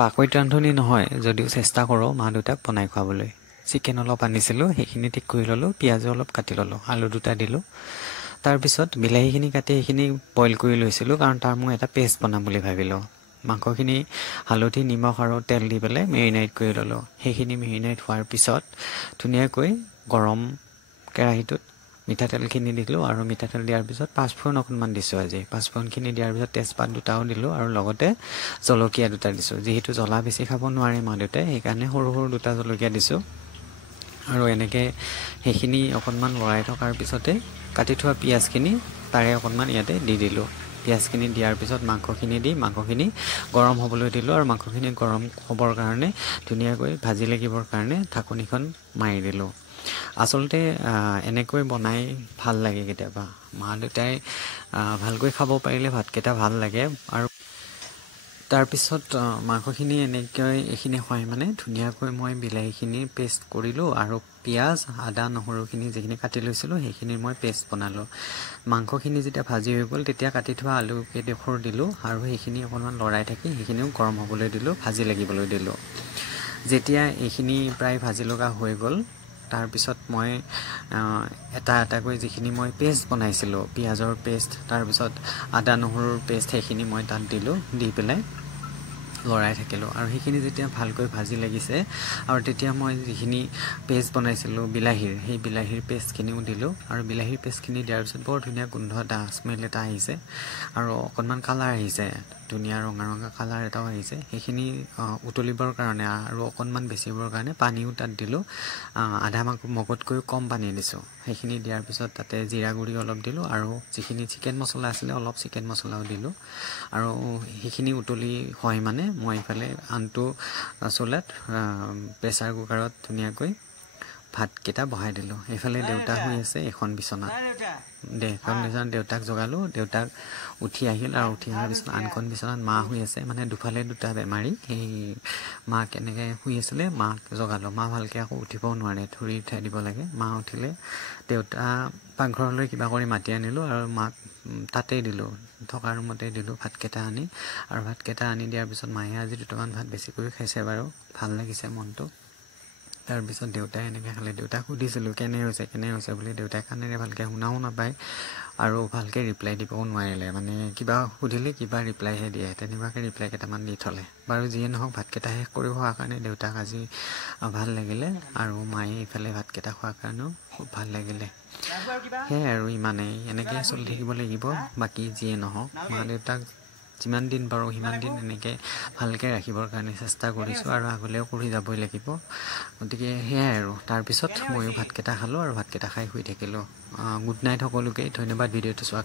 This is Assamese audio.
পাকৈত ৰান্ধনি নহয় যদিও চেষ্টা কৰোঁ মা দেউতাক বনাই খুৱাবলৈ। চিকেন অলপ আনিছিলোঁ, সেইখিনি ঠিক কৰি ল'লোঁ, পিঁয়াজো অলপ কাটি ল'লোঁ, আলু 2টা দিলোঁ। তাৰপিছত বিলাহীখিনি কাটি সেইখিনি বইল কৰি লৈছিলোঁ, কাৰণ তাৰ মই এটা পেষ্ট বনাম বুলি ভাবিলোঁ। মাংসখিনি হালধি, নিমখ আৰু তেল দি পেলাই মেৰিনেট কৰি ল'লোঁ। সেইখিনি মেৰিনেট হোৱাৰ পিছত ধুনীয়াকৈ গৰম কেৰাহীটোত মিঠাতেলখিনি দিলোঁ, আৰু মিঠাতেল দিয়াৰ পিছত পাঁচফোৰণ অকণমান দিছোঁ আজি। পাঁচফোৰণখিনি দিয়াৰ পিছত তেজপাত 2টাও দিলোঁ, আৰু লগতে জলকীয়া 2টা দিছোঁ। যিহেতু জ্বলা বেছি খাব নোৱাৰে মা দেউতাই, সেইকাৰণে সৰু সৰু 2টা জলকীয়া দিছোঁ। আৰু এনেকৈ সেইখিনি অকণমান লৰাই থকাৰ পিছতে কাটি থোৱা পিঁয়াজখিনি তাৰে অকণমান ইয়াতে দি দিলোঁ। পিঁয়াজখিনি দিয়াৰ পিছত মাংসখিনি দি মাংসখিনি গৰম হ'বলৈ দিলোঁ, আৰু মাংসখিনি গৰম হ'বৰ কাৰণে ধুনীয়াকৈ ভাজি লাগিবৰ কাৰণে ঢাকনিখন মাৰি দিলোঁ। আচলতে এনেকৈ বনাই ভাল লাগে কেতিয়াবা। মা দেউতাই ভালকৈ খাব পাৰিলে ভাতকেইটা ভাল লাগে। আৰু তাৰপিছত মাংসখিনি এনেকৈ এইখিনি হয় মানে ধুনীয়াকৈ মই বিলাহীখিনি পেষ্ট কৰিলোঁ, আৰু পিঁয়াজ, আদা, নহৰুখিনি যিখিনি কাটি লৈছিলোঁ সেইখিনি মই পেষ্ট বনালোঁ। মাংসখিনি যেতিয়া ভাজি হৈ গ'ল তেতিয়া কাটি থোৱা আলু কেইডোখৰ দিলোঁ, আৰু সেইখিনি অকণমান লৰাই থাকি সেইখিনিও গৰম হ'বলৈ দিলোঁ, ভাজি লাগিবলৈ দিলোঁ। যেতিয়া এইখিনি প্ৰায় ভাজি লগা হৈ গ'ল, তাৰপিছত মই এটা এটাকৈ যিখিনি মই পেষ্ট বনাইছিলোঁ, পিঁয়াজৰ পেষ্ট, তাৰপিছত আদা নহৰুৰ পেষ্ট, সেইখিনি মই তাত দিলোঁ, দি পেলাই লৰাই থাকিলোঁ। আৰু সেইখিনি যেতিয়া ভালকৈ ভাজি লাগিছে, আৰু তেতিয়া মই যিখিনি পেষ্ট বনাইছিলোঁ বিলাহীৰ, সেই বিলাহীৰ পেষ্টখিনিও দিলোঁ। আৰু বিলাহীৰ পেষ্টখিনি দিয়াৰ পিছত বৰ ধুনীয়া গোন্ধ এটা, স্মেল এটা আহিছে, আৰু অকণমান কালাৰ আহিছে, ধুনীয়া ৰঙা ৰঙা কালাৰ এটাও আহিছে। সেইখিনি উতলিবৰ কাৰণে আৰু অকণমান বেছিবৰ কাৰণে পানীও তাত দিলোঁ। আধা মগতকৈও কম পানী দিছোঁ। সেইখিনি দিয়াৰ পিছত তাতে জিৰা গুড়ি অলপ দিলোঁ, আৰু যিখিনি চিকেন মছলা আছিলে অলপ চিকেন মছলাও দিলোঁ। আৰু সেইখিনি উতলি হয় মানে মই এইফালে আনটো চোলাত প্ৰেছাৰ কুকাৰত ধুনীয়াকৈ ভাতকেইটা বহাই দিলোঁ। এইফালে দেউতা শুই আছে এখন বিচনাত। এখন বিচনাত দেউতাক জগালোঁ, দেউতাক উঠি আহিল, আৰু উঠি অহাৰ পিছত আনখন বিচনাত মা শুই আছে। মানে দুফালে 2টা বেমাৰী, সেই মা কেনেকৈ শুই আছিলে, মাক জগালোঁ। মা ভালকৈ আকৌ উঠিবও নোৱাৰে, ধৰি উঠাই দিব লাগে। মা উঠিলে দেউতা পাকঘৰলৈ কিবা কৰি মাতি আনিলোঁ, আৰু মাক তাতেই দিলোঁ, থকা ৰুমতেই দিলোঁ ভাতকেইটা আনি। আৰু ভাতকেইটা আনি দিয়াৰ পিছত মায়ে আজি 2টামান ভাত বেছিকৈ খাইছে বাৰু, ভাল লাগিছে মনটো। তাৰপিছত দেউতাই এনেকৈ খালে। দেউতাক সুধিছিলোঁ কেনে হৈছে বুলি, দেউতাই কাণেৰে ভালকৈ শুনাও নাপায়, আৰু ভালকৈ ৰিপ্লাই দিবও নোৱাৰিলে। মানে কিবা সুধিলে কিবা ৰিপ্লাইহে দিয়ে, তেনেকুৱাকৈ ৰিপ্লাই কেইটামান দি থ'লে। বাৰু যিয়ে নহওক ভাতকেইটা শেষ কৰি খোৱাৰ কাৰণে দেউতাক আজি ভাল লাগিলে, আৰু মায়ে এইফালে ভাতকেইটা খোৱাৰ কাৰণেও খুব ভাল লাগিলে। সেয়াই আৰু ইমানেই, এনেকৈ চলি থাকিব লাগিব। বাকী যিয়ে নহওক মা দেউতাক যিমান দিন পাৰোঁ সিমান দিন এনেকৈ ভালকৈ ৰাখিবৰ কাৰণে চেষ্টা কৰিছোঁ, আৰু আগলৈও কৰি যাবই লাগিব। গতিকে সেয়াই আৰু। তাৰপিছত ময়ো ভাতকেইটা খালোঁ, আৰু ভাতকেইটা খাই শুই থাকিলোঁ। গুড নাইট সকলোকে, ধন্যবাদ ভিডিঅ'টো চোৱা।